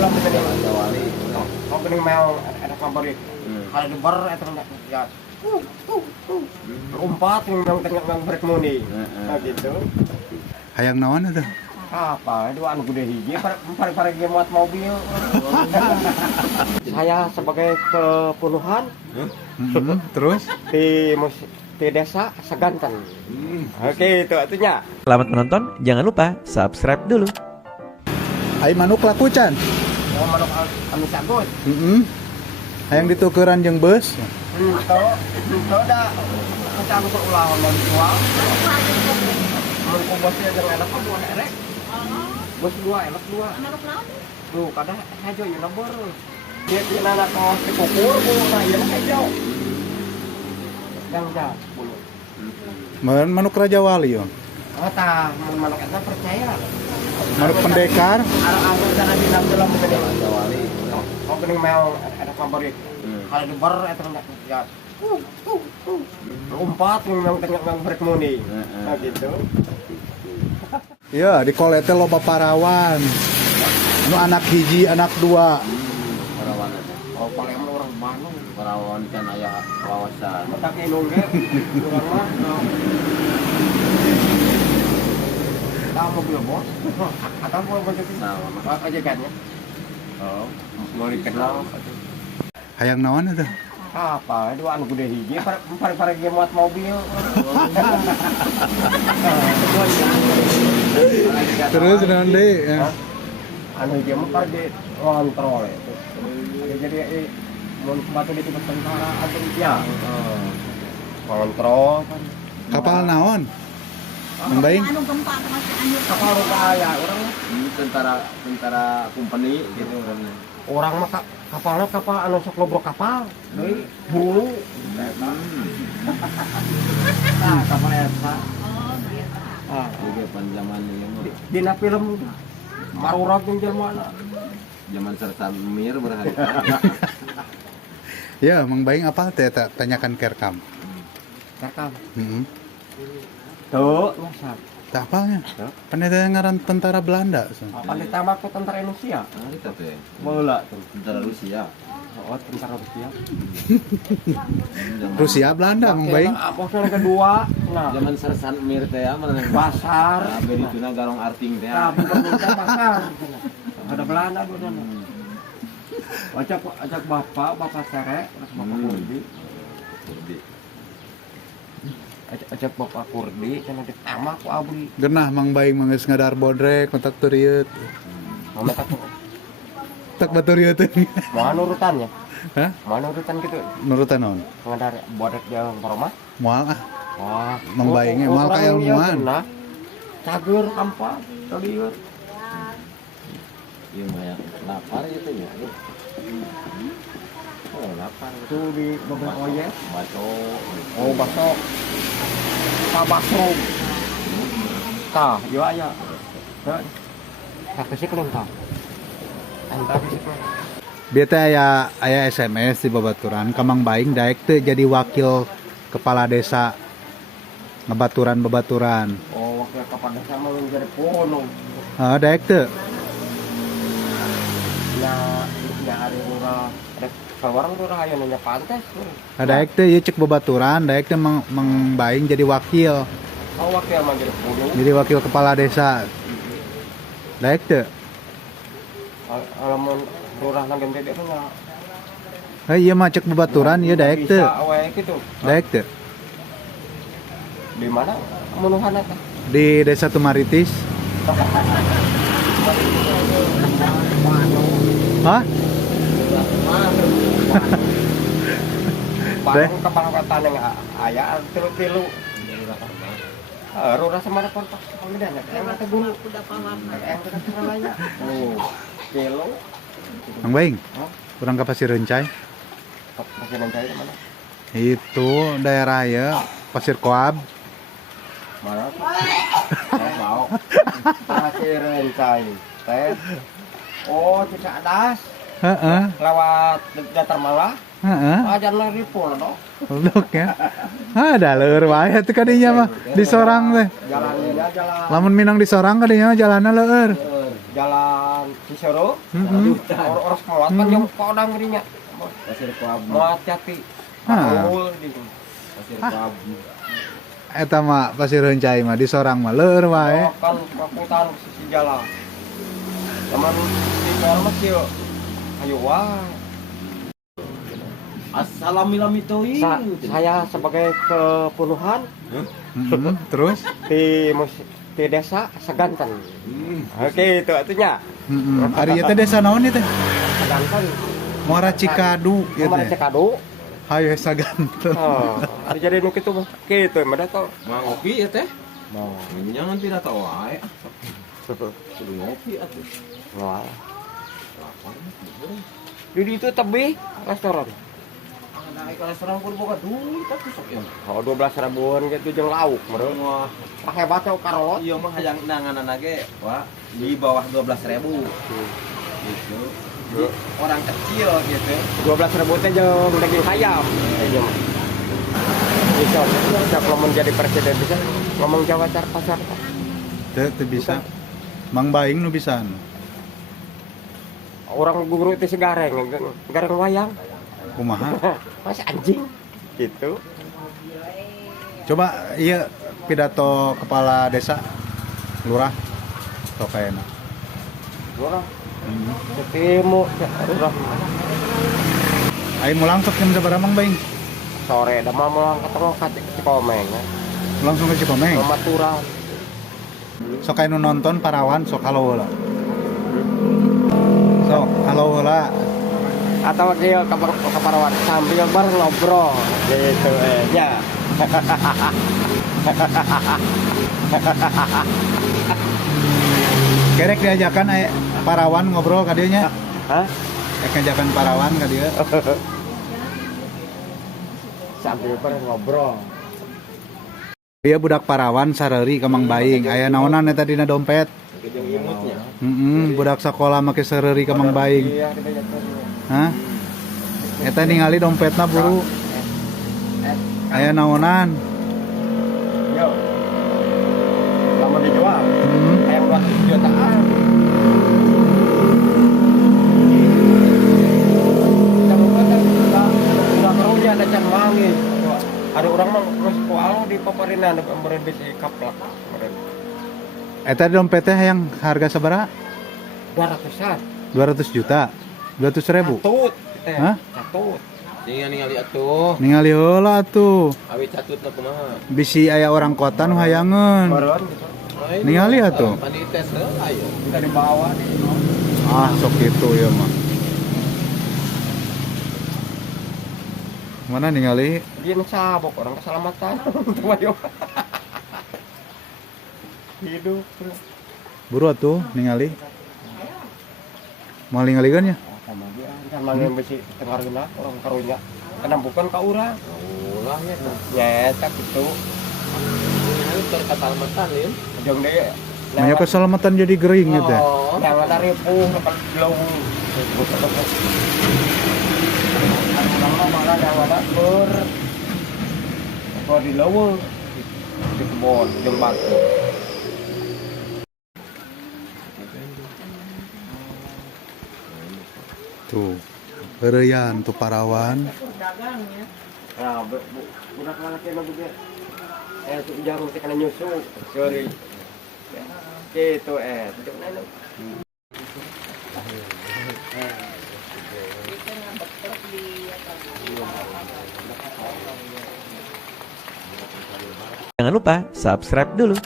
belum begini. Raja Wali. Oh, geuning meong ada favorit. Kalau di bar eta ya. Umpat yang meong tengah break muni. Nah gitu. Hayang naon eta? Apa? Itu anu gede hiji parek-parek dia muat mobil. Saya sebagai kepuluhan Terus di desa Seganten. Oke, itu artinya. Selamat menonton, jangan lupa subscribe dulu. ai manuk lakucan. Oh, manuk anu sagut. Hayang ditukeran jeung beus. Itu dah kita untuk ulah mau dijual. Mun ku bosnya jeung enak aku erek. Bos dua enak dua. Tuh, kada hajo ieu nabor. Dia nana kaos dikukur ku nah ieu hajo. Yang dah bulu. Manuk Raja Wali yo. Oh tah, manuk eta percaya. Manuk pendekar. Anu cara di dalam begini. Raja Wali. Oh, geuning meong ada favorit. Kalau di bar eta ya. Umpat yang meong tengah break muni. Nah gitu. Ya, di kolete loba parawan. Nu anak hiji, anak dua. Parawan eta. Oh, paling orang Bandung. Parawan kan aya wawasan. Mata ke nunggu. Urang mah. Tahu mobil bos. Atau mau bos itu. Nah, Aja kan ya. Oh, mau dikenal. Hayang naon eta? Apa? Itu anu gede hiji parek-parek dia muat mobil. Terus naon deui? Anu dia mah parek di ngontrol itu. Jadi mun batu di tempat tentara atau dia. Ngontrol kan. Kapal naon? Membaing. Kapal raya orang tentara company gitu orangnya. orang mah kapalnya kapal anu sok lobrok kapal deui bulu. Nah, kapal eta. Juga pan zaman ieu mah. Dina film marurag jeung jelmana. Zaman Sersan Mir berharga. Ya, Membaing apa teh eta? Tanyakan Kerkam. Rekam. Heeh. Tuh, nyasar. Tah apalnya? Pan eta ngaran tentara Belanda. Apa ditambah ke tentara Indonesia? Nah, itu teh. Bola tuh. Tentara Rusia. Oh, tentara Rusia. Rusia Belanda Membaing. Bosnya kedua. Nah, Zaman Sersan Mir teh aman. pasar. Nah, beri tuna garong arting teh. Nah, bukan pasar. Ada Belanda di sana. Ajak bapak sere, terus bapak kurdi. Ajak bapak kurdi, karena ditambah ku abdi. Genah Membaing manggeus ngadar bodrek kontak turiut. Mama tak Tak baturiut. mau nurutannya. Hah? Mau nurutan gitu. Nurutan naon? Ngadar bodek yang format. Moal ah. Wah, Membaingnya moal kailmuan. Nah, cager ampa, talieur. Iya mah ya. Lapar itu ya. Oh, lapar. Itu di beberapa oyek. Baco. Oh, bakso. Pak bakso. Tah, yo aya. Tah. Tak kesik belum tah. Anta kesik. Bieu teh aya SMS di babaturan ka Membaing daek teh jadi wakil kepala desa ngebaturan-babaturan. Oh, wakil kepala desa mah menjadi pono. Daek teh. Ya hari lurah. Ada kawarang lurah aya nya pantes. Daek teh ieu cek babaturan, daek teh Membaing jadi wakil. Oh, wakil mah jadi pono. Jadi wakil kepala desa. Daek teh. Alamun lurah nang gede nya. Ieu mah cek babaturan ieu daek teh. Bisa we gitu. Daek teh. Di mana menuhan eta? Di Desa Tumaritis. Hah? Barang kebangkatan yang aya tilu-tilu. Rura sama ada kontak kemudian yang kata guru yang kata caranya. Oh, kilo. Membaing. Kurang ka Pasir Rencai. Pasir Rencai mana? Itu daerah ya Pasir Koab. Mana? Mau. Pasir Rencai. Teh. Oh, Cicadas. Heeh. Lewat Datar Malah. Heeh. Ajan ripul no. Goblok ya. Ada leur wae teh kadinya mah di sorang teh. Jalannya jalan. Lamun minang di sorang kadinya mah jalanna leur. jalan Cisero, orang sekolah kan yang kodang gerinya. Pasir Kelabu. Mau hati-hati. Ah. Pasir Kelabu. Eta mah pasir Heuncai mah di sorang mah leur wae. Kan kaputan sisi jalan. Teman di kolam masih ayo wah. Assalamualaikum. Saya sebagai kepenuhan Terus? di desa Seganten. Oke, itu artinya. Ari teh desa naon ieu teh? Seganten. Muara Cikadu ieu Kemarin teh. Cekado. Hayu Saganten. Oh, ada jadi nu kitu mah. Kitu mah datang. Mau ngopi ya teh? Mau. Jangan tidak tahu wae. Sudah ngopi atuh. Wah. Lapar. Di itu tebih restoran. Naik ke restoran pun boga duit tapi sok ya. Oh, 12 ribuan gitu jeung lauk meureun. Wah, Pakai batu karolot. iya mah hayang nanganan ge, wah, di bawah 12.000. Gitu. Orang kecil gitu. 12 ribu teh jeung daging ayam. Bisa, kalau menjadi presiden bisa ngomong Jawa pasar. Teu bisa. Mang Baing nu bisaan. Orang guru itu segareng wayang. Kumaha? Masih anjing. Gitu. Coba iya pidato kepala desa lurah sok kayana. Orang ketemu urang Aing mulang sok jam sabaraha Mang Baing? sore da mau ketemu ka Cikomeng. Langsung ke Cikomeng. Maturan. Sok aya nu nonton parawan sok halo heula. Sok halo heula. Atau kieu ka parawan sambil bareng ngobrol gitu nya. Kerek diajakan aya parawan ngobrol ka dieu nya. Hah? Ek ngajakan parawan ka dieu. Sambil bareng ngobrol. Dia budak parawan sareuri ka Mang Baing. Aya naonan eta dina dompet? Jeung imutnya. Budak sakola make sareuri ka Mang Baing. Iya, dibejakeun. Hah? Eta ningali dompetna buru. Aya naonan? Yo. Lama dijual. Kayak 200 jutaan. Udah kerunya ada can wangi. Ada orang mah terus kual di paparinan meureun bisi kaplak. Eta dompetnya yang harga sabaraha? 200-an. 200 juta. 200.000. Catut. Hah? Catut. Jangan ningali atuh. Ningali heula atuh. Awi catutna kumaha? Bisi aya orang kota nu hayangeun. Meureun gitu. Ningali atuh. Pandi tes heula aya. Kita dibawa di Ah, sok kitu ya mah. Mana ningali? dia sabok orang keselamatan. Wayo. Hidup. Buru atuh ningali. Mau ningalikeun nya? Sama dia kan manggil besi tengarina orang karunya. Karena bukan ka urang. Ulah nya. Nyeta gitu. Ini terkeselamatan lin. Jeung deui. Manya keselamatan jadi gering gitu. Yang ada ripuh lepas belum. Lama malah yang ada kalau di leuweung di kebon jeung batu. Tuh. Heureyan tuh parawan. Nah, budak lalaki mah juga. Itu jangan mesti kena nyusu. Sorry. Gitu itu nana. Jangan lupa subscribe dulu.